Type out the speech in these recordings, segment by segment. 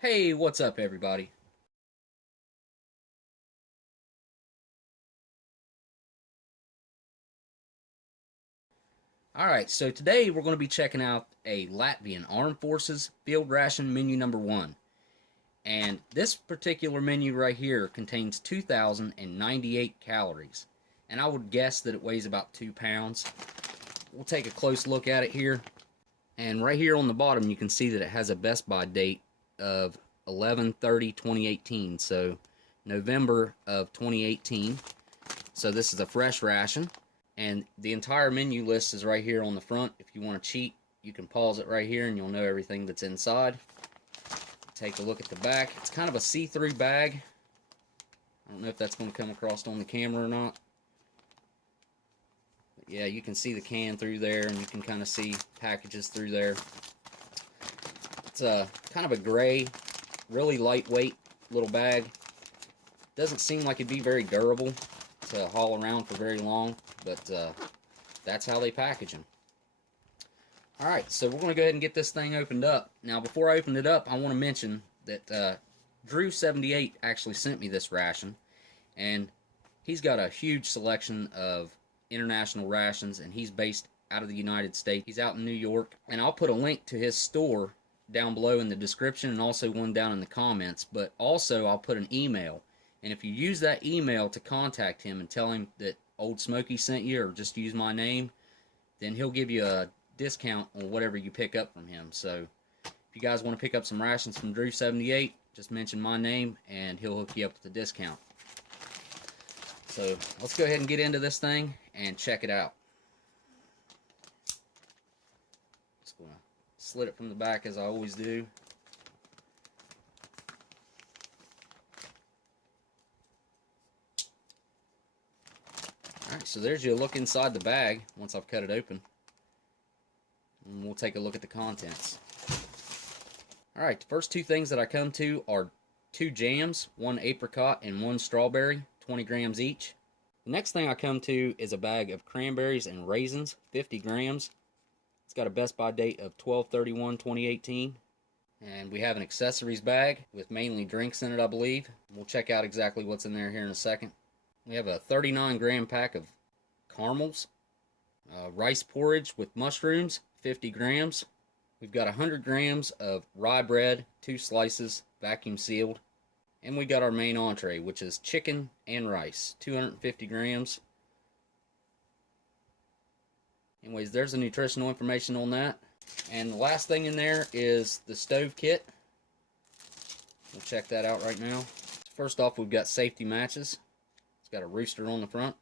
Hey, what's up, everybody? Alright, so today we're going to be checking out a Latvian Armed Forces Field Ration Menu Number 1. And this particular menu right here contains 2,098 calories. And I would guess that it weighs about 2 pounds. We'll take a close look at it here. And right here on the bottom you can see that it has a best by date of 11/30/2018. So November of 2018. So this is a fresh ration. And the entire menu list is right here on the front. If you want to cheat, you can pause it right here and you'll know everything that's inside. Take a look at the back. It's kind of a see-through bag. I don't know if that's going to come across on the camera or not. But yeah, you can see the can through there and you can kind of see packages through there. It's a kind of a gray, really lightweight little bag. Doesn't seem like it'd be very durable to haul around for very long, but that's how they package them. Alright, so we're going to go ahead and get this thing opened up. Now, before I open it up, I want to mention that Drew78 actually sent me this ration, and he's got a huge selection of international rations, and he's based out of the United States. He's out in New York, and I'll put a link to his store down below in the description and also one down in the comments, but also I'll put an email. And if you use that email to contact him and tell him that Oldsmokey sent you, or just use my name, then he'll give you a discount on whatever you pick up from him. So if you guys want to pick up some rations from Drew78, just mention my name and he'll hook you up with a discount. So let's go ahead and get into this thing and check it out. Just going to slit it from the back as I always do. Alright, so there's your look inside the bag once I've cut it open. And we'll take a look at the contents. Alright, the first two things that I come to are 2 jams, 1 apricot and 1 strawberry, 20 grams each. The next thing I come to is a bag of cranberries and raisins, 50 grams. It's got a best by date of 12/31/2018. And we have an accessories bag with mainly drinks in it, I believe. We'll check out exactly what's in there here in a second. We have a 39-gram pack of caramels, rice porridge with mushrooms, 50 grams. We've got 100 grams of rye bread, 2 slices, vacuum sealed. And we got our main entree, which is chicken and rice, 250 grams. Anyways, there's the nutritional information on that. And the last thing in there is the stove kit. We'll check that out right now. First off, we've got safety matches. Got a rooster on the front.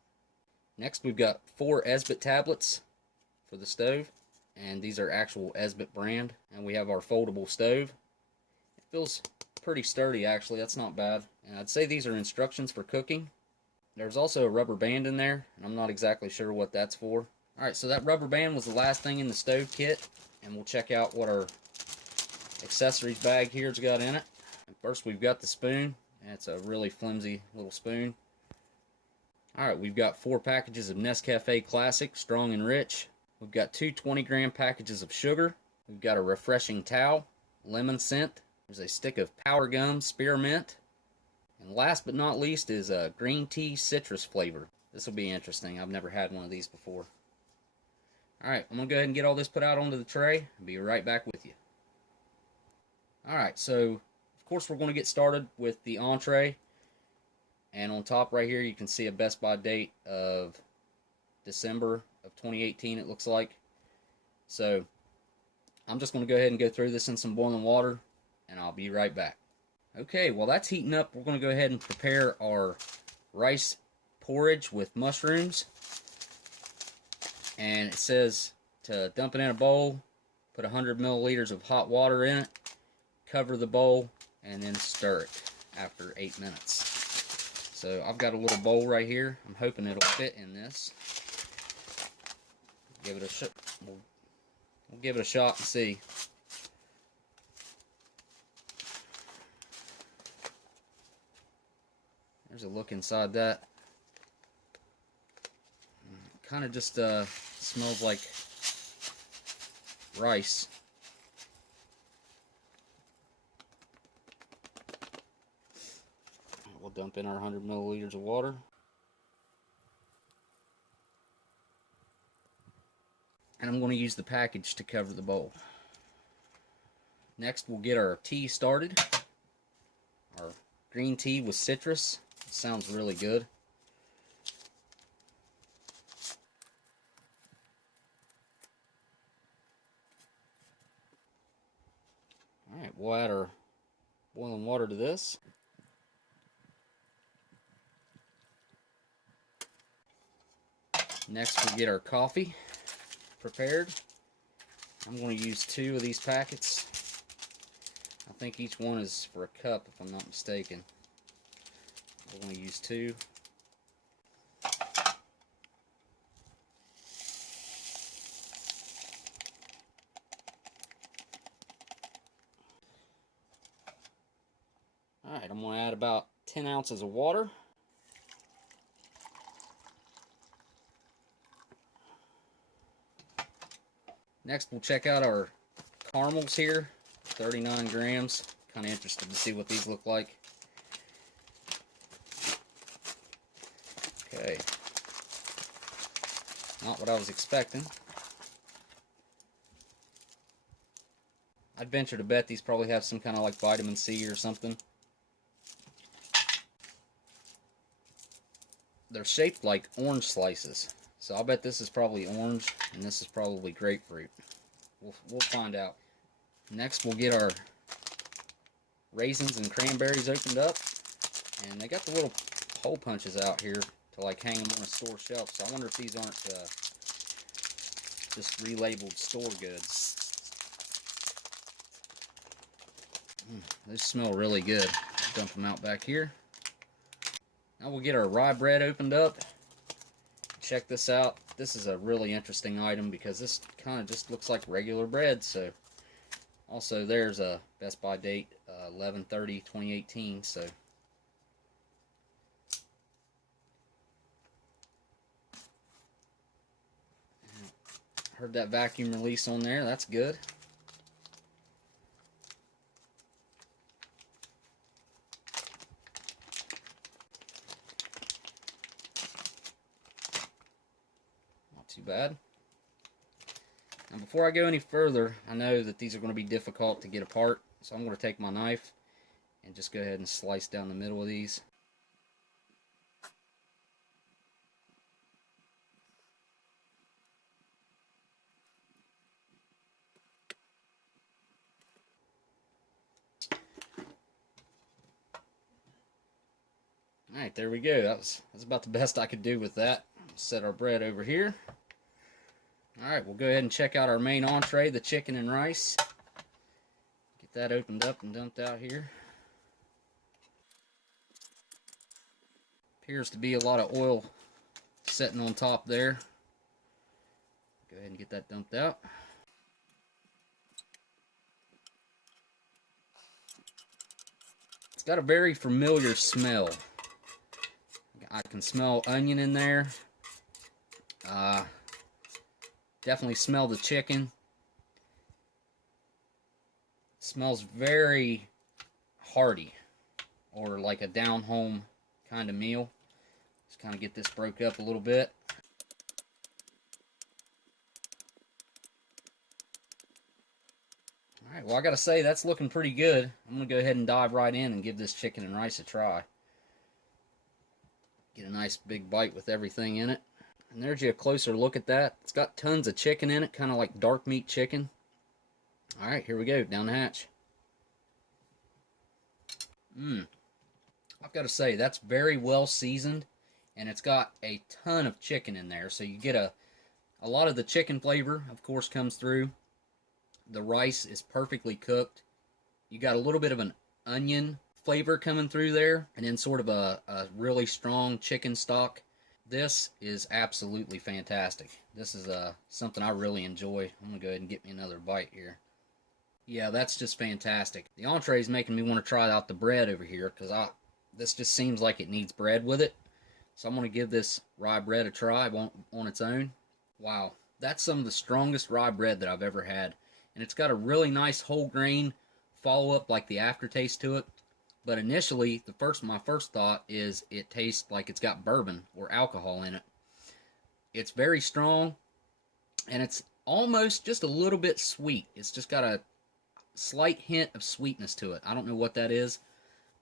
Next, we've got 4 Esbit tablets for the stove, and these are actual Esbit brand. And we have our foldable stove. It feels pretty sturdy, actually. That's not bad. And I'd say these are instructions for cooking. There's also a rubber band in there, and I'm not exactly sure what that's for. Alright, so that rubber band was the last thing in the stove kit, and we'll check out what our accessories bag here's got in it. And first, we've got the spoon, and it's a really flimsy little spoon. Alright, we've got 4 packages of Nescafe Classic, strong and rich. We've got 2 20-gram packages of sugar. We've got a refreshing towel, lemon scent. There's a stick of Power Gum Spearmint. And last but not least is a green tea citrus flavor. This will be interesting. I've never had one of these before. Alright, I'm going to go ahead and get all this put out onto the tray and be right back with you. Alright, so of course we're going to get started with the entree. And on top right here you can see a best by date of December of 2018, it looks like. So I'm just going to go ahead and go through this in some boiling water and I'll be right back. Okay, while that's heating up, we're going to go ahead and prepare our rice porridge with mushrooms. And it says to dump it in a bowl, put 100 milliliters of hot water in it, cover the bowl, and then stir it after 8 minutes. So I've got a little bowl right here. I'm hoping it'll fit in this. Give it a shot. We'll give it a shot and see. There's a look inside that. Kind of just smells like rice. We'll dump in our 100 milliliters of water. And I'm going to use the package to cover the bowl. Next, we'll get our tea started. Our green tea with citrus. It sounds really good. Alright, we'll add our boiling water to this. Next, we'll get our coffee prepared. I'm going to use 2 of these packets. I think each one is for a cup, if I'm not mistaken. We're going to use 2. Alright, I'm going to add about 10 ounces of water. Next, we'll check out our caramels here, 39 grams. Kind of interested to see what these look like. Okay, not what I was expecting. I'd venture to bet these probably have some kind of like vitamin C or something. They're shaped like orange slices. So I'll bet this is probably orange, and this is probably grapefruit. We'll find out. Next, we'll get our raisins and cranberries opened up. And they got the little hole punches out here to like hang them on a store shelf. So I wonder if these aren't just relabeled store goods. Those smell really good. Dump them out back here. Now we'll get our rye bread opened up. Check this out. This is a really interesting item because this kind of just looks like regular bread. So also there's a best by date 11/30/2018. So heard that vacuum release on there. That's good. Too bad. Now before I go any further, I know that these are going to be difficult to get apart, so I'm going to take my knife and just go ahead and slice down the middle of these. Alright, there we go. That's about the best I could do with that. Set our bread over here. Alright, we'll go ahead and check out our main entree, the chicken and rice. Get that opened up and dumped out here. Appears to be a lot of oil sitting on top there. Go ahead and get that dumped out. It's got a very familiar smell. I can smell onion in there. Definitely smell the chicken. It smells very hearty, or like a down-home kind of meal. Just kind of get this broke up a little bit. Alright, well I gotta say that's looking pretty good. I'm gonna go ahead and dive right in and give this chicken and rice a try. Get a nice big bite with everything in it. And there's you a closer look at that. It's got tons of chicken in it, kind of like dark meat chicken. Alright, here we go, down the hatch. I've got to say, that's very well seasoned, and it's got a ton of chicken in there. So you get a lot of the chicken flavor, of course, comes through. The rice is perfectly cooked. You got a little bit of an onion flavor coming through there, and then sort of a really strong chicken stock. This is absolutely fantastic. This is something I really enjoy. I'm going to go ahead and get me another bite here. Yeah, that's just fantastic. The entree is making me want to try out the bread over here, because this just seems like it needs bread with it. So I'm going to give this rye bread a try on its own. Wow, that's some of the strongest rye bread that I've ever had. And it's got a really nice whole grain follow-up, like the aftertaste to it. But initially, my first thought is it tastes like it's got bourbon or alcohol in it. It's very strong, and it's almost just a little bit sweet. It's just got a slight hint of sweetness to it. I don't know what that is,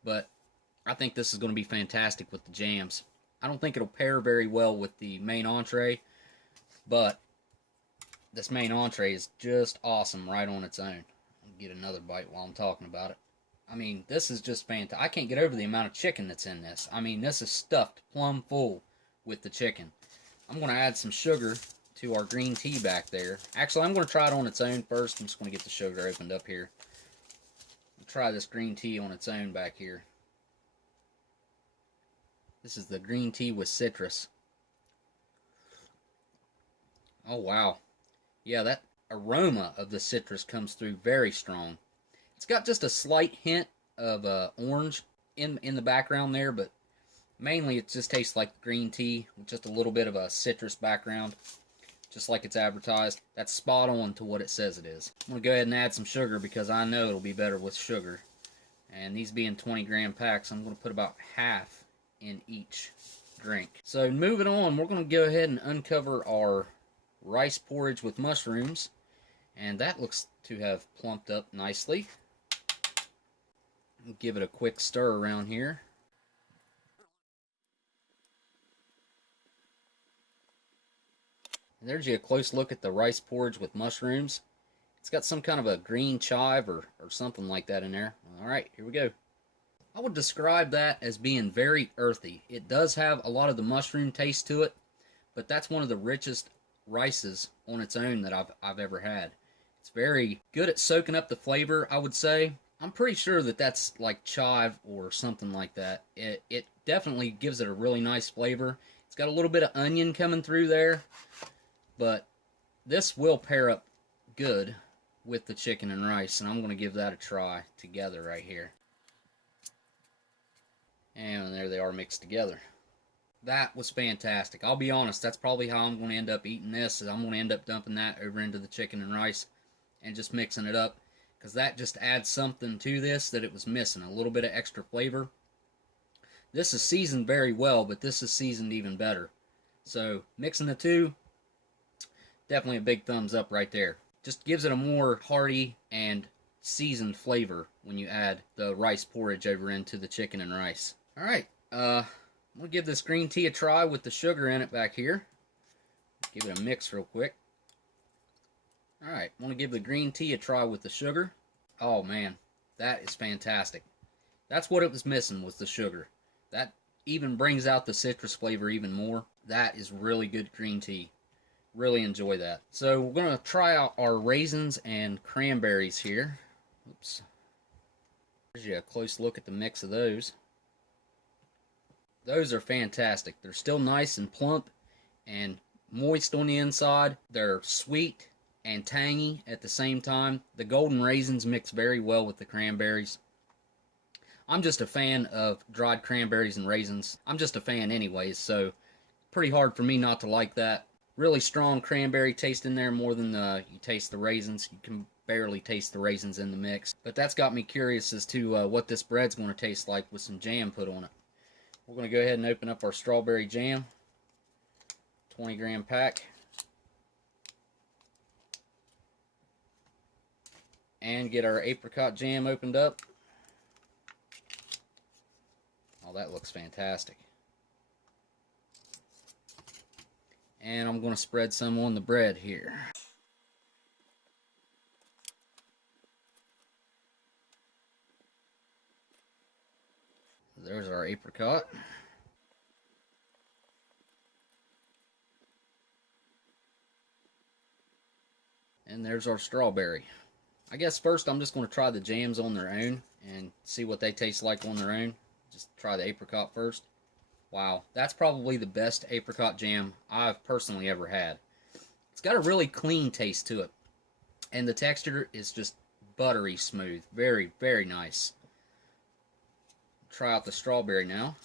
but I think this is going to be fantastic with the jams. I don't think it'll pair very well with the main entree, but this main entree is just awesome right on its own. I'll get another bite while I'm talking about it. I mean, this is just fantastic. I can't get over the amount of chicken that's in this. I mean, this is stuffed plumb full with the chicken. I'm going to add some sugar to our green tea back there. Actually, I'm going to try it on its own first. I'm just going to get the sugar opened up here. I'll try this green tea on its own back here. This is the green tea with citrus. Oh, wow. Yeah, that aroma of the citrus comes through very strong. It's got just a slight hint of orange in the background there, but mainly it just tastes like green tea with just a little bit of a citrus background, just like it's advertised. That's spot on to what it says it is. I'm going to go ahead and add some sugar because I know it'll be better with sugar. And these being 20-gram packs, I'm going to put about half in each drink. So moving on, we're going to go ahead and uncover our rice porridge with mushrooms. And that looks to have plumped up nicely. Give it a quick stir around here. And there's you a close look at the rice porridge with mushrooms. It's got some kind of a green chive or something like that in there. Alright, here we go. I would describe that as being very earthy. It does have a lot of the mushroom taste to it, but that's one of the richest rices on its own that I've ever had. It's very good at soaking up the flavor, I would say. I'm pretty sure that that's like chive or something like that. It definitely gives it a really nice flavor. It's got a little bit of onion coming through there, but this will pair up good with the chicken and rice, and I'm going to give that a try together right here. And there they are mixed together. That was fantastic. I'll be honest, that's probably how I'm going to end up eating this. Is I'm going to end up dumping that over into the chicken and rice and just mixing it up, because that just adds something to this that it was missing, a little bit of extra flavor. This is seasoned very well, but this is seasoned even better. So mixing the two, definitely a big thumbs up right there. Just gives it a more hearty and seasoned flavor when you add the rice porridge over into the chicken and rice. Alright, I'm going to give this green tea a try with the sugar in it back here. Give it a mix real quick. Alright, I'm going to give the green tea a try with the sugar. Oh man, that is fantastic. That's what it was missing, was the sugar. That even brings out the citrus flavor even more. That is really good green tea. Really enjoy that. So we're going to try out our raisins and cranberries here. Oops. Here's you a close look at the mix of those. Those are fantastic. They're still nice and plump and moist on the inside. They're sweet and tangy at the same time. The golden raisins mix very well with the cranberries. I'm just a fan of dried cranberries and raisins. I'm just a fan anyways, so pretty hard for me not to like that. Really strong cranberry taste in there, more than you taste the raisins. You can barely taste the raisins in the mix. But that's got me curious as to what this bread's going to taste like with some jam put on it. We're going to go ahead and open up our strawberry jam. 20-gram pack. And get our apricot jam opened up. Oh, that looks fantastic. And I'm going to spread some on the bread here. There's our apricot. And there's our strawberry. I guess first I'm just going to try the jams on their own and see what they taste like on their own. Just try the apricot first. Wow, that's probably the best apricot jam I've personally ever had. It's got a really clean taste to it. And the texture is just buttery smooth. Very, very nice. Try out the strawberry now.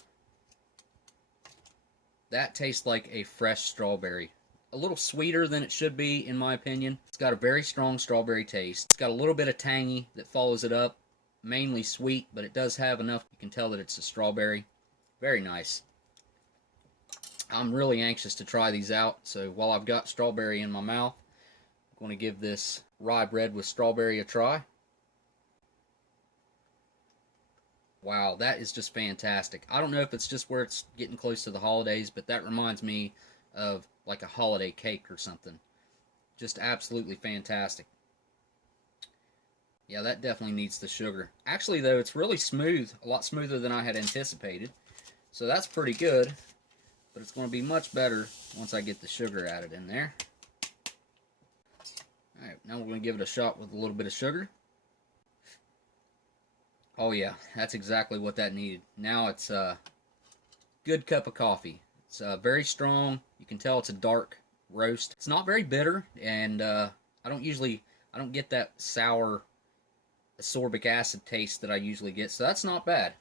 That tastes like a fresh strawberry. A little sweeter than it should be, in my opinion. It's got a very strong strawberry taste. It's got a little bit of tangy that follows it up. mainly sweet, but it does have enough. You can tell that it's a strawberry. Very nice. I'm really anxious to try these out, so while I've got strawberry in my mouth, I'm going to give this rye bread with strawberry a try. Wow, that is just fantastic. I don't know if it's just where it's getting close to the holidays, but that reminds me of like a holiday cake or something. Just absolutely fantastic. Yeah, that definitely needs the sugar. Actually, though, it's really smooth, a lot smoother than I had anticipated. So that's pretty good, but it's going to be much better once I get the sugar added in there. Alright, now we're going to give it a shot with a little bit of sugar. Oh yeah, that's exactly what that needed. Now it's a good cup of coffee. It's very strong. You can tell it's a dark roast. It's not very bitter, and I don't get that sour ascorbic acid taste that I usually get, so that's not bad.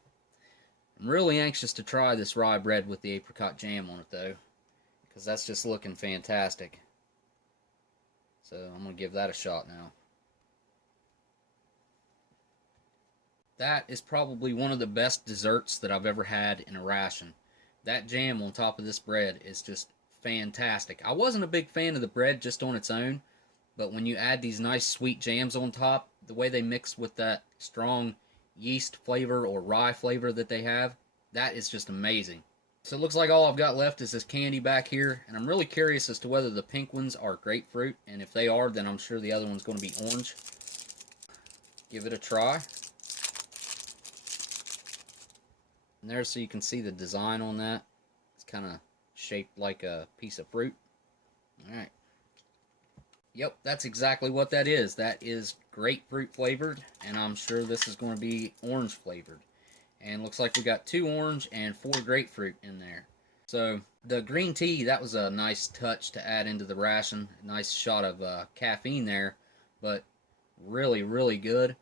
I'm really anxious to try this rye bread with the apricot jam on it, though, because that's just looking fantastic. So I'm going to give that a shot now. That is probably one of the best desserts that I've ever had in a ration. That jam on top of this bread is just fantastic. I wasn't a big fan of the bread just on its own, but when you add these nice sweet jams on top, the way they mix with that strong yeast flavor or rye flavor that they have, that is just amazing. So it looks like all I've got left is this candy back here, and I'm really curious as to whether the pink ones are grapefruit, and if they are, then I'm sure the other one's going to be orange. Give it a try. And there, so you can see the design on that. It's kind of shaped like a piece of fruit. Alright. Yep, that's exactly what that is. That is grapefruit flavored, and I'm sure this is going to be orange flavored. And looks like we got 2 orange and 4 grapefruit in there. So the green tea, that was a nice touch to add into the ration. A nice shot of caffeine there, but really, really good.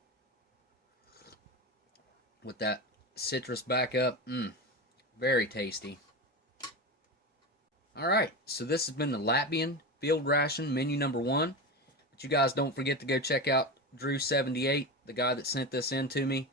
With that citrus back up, very tasty. Alright, so this has been the Latvian Field Ration Menu number 1. But you guys don't forget to go check out Drew78, the guy that sent this in to me.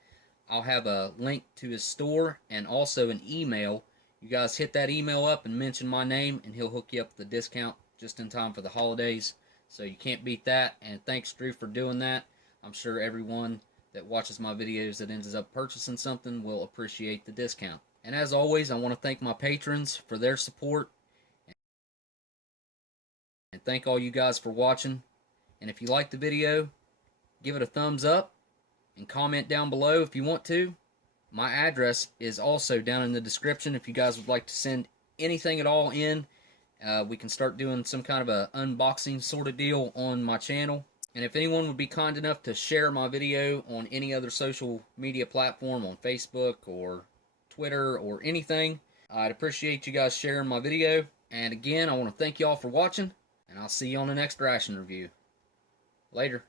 I'll have a link to his store and also an email. You guys hit that email up and mention my name, and he'll hook you up with the discount just in time for the holidays. So you can't beat that, and thanks, Drew, for doing that. I'm sure everyone that watches my videos that ends up purchasing something will appreciate the discount. And as always, I want to thank my patrons for their support. And thank all you guys for watching. And if you like the video, give it a thumbs up and comment down below if you want to. My address is also down in the description if you guys would like to send anything at all in. We can start doing some kind of a unboxing sort of deal on my channel. And if anyone would be kind enough to share my video on any other social media platform, on Facebook or Twitter or anything, I'd appreciate you guys sharing my video. And again, I want to thank you all for watching, and I'll see you on the next ration review. Later.